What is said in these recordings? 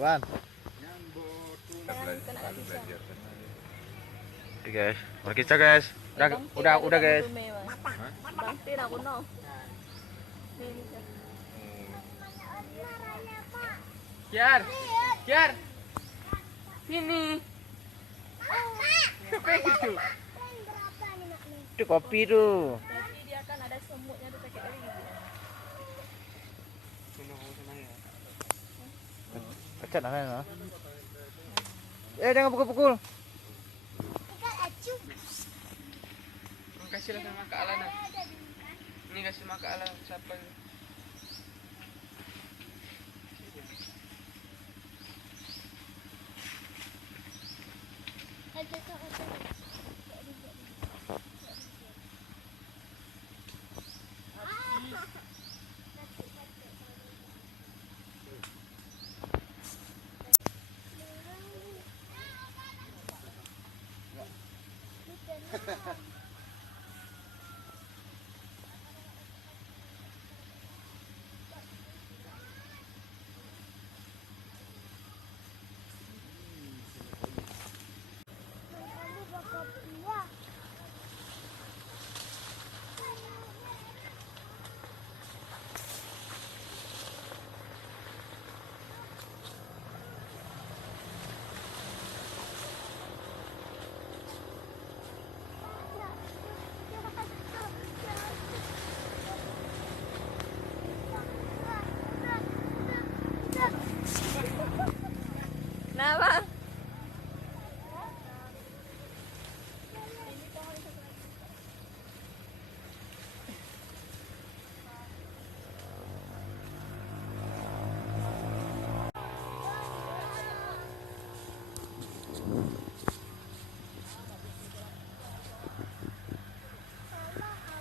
Tuan. Oke guys, berkisah guys. Udah guys. Bangtir aku no. Kiar, Kiar, sini. Apa itu? Itu kopi tuh. Nanti dia kan ada semutnya tuh pakai kali gitu. Pecat lah. Jangan pukul-pukul. Kasihlah sama Kak Alana. Ini kasih sama Kak Alana siapa? Kenapa?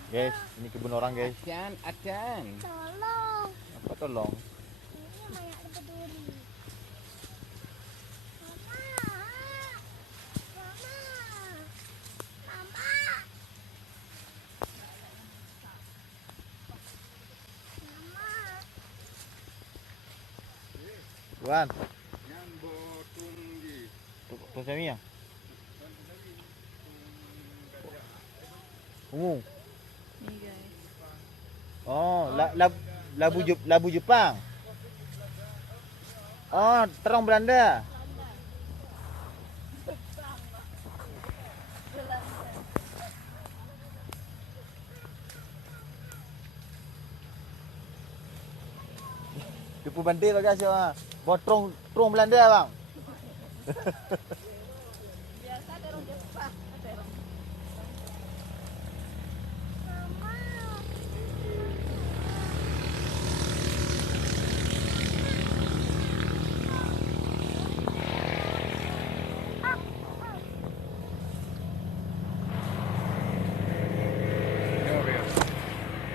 Guys, ini kebun orang guys. Acan. Tolong. Apa tolong? Ini banyak dapat duri. Tuan. Yang botunggi. Tuan Sami ya? Ungu. Nih guys. Oh, labu Jepang. Oh, terong Belanda. Tipu bandir lah guys ya. Buat terong Belanda bang. Biasa terong Jepang, terong.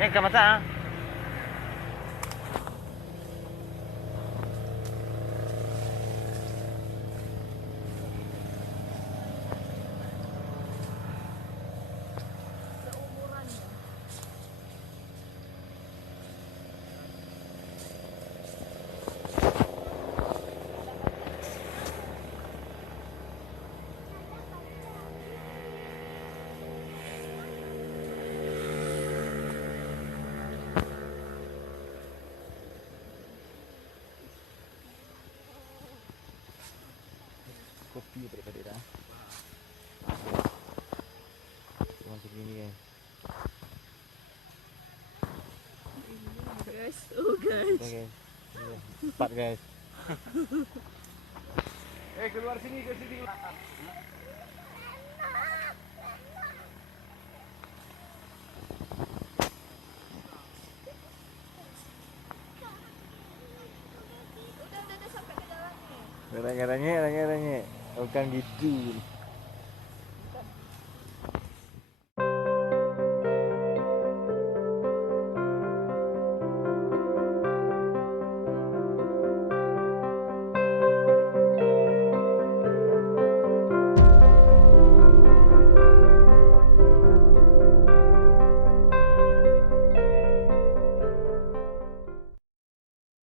Ini ke masa? Kopi tadi dah. Cuma segini guys. Guys, oh guys. Okay, guys. Cepat guys. Keluar sini ke sini. Udah sampai ke jalan nih. Rengek-rengek. Bukan gitu.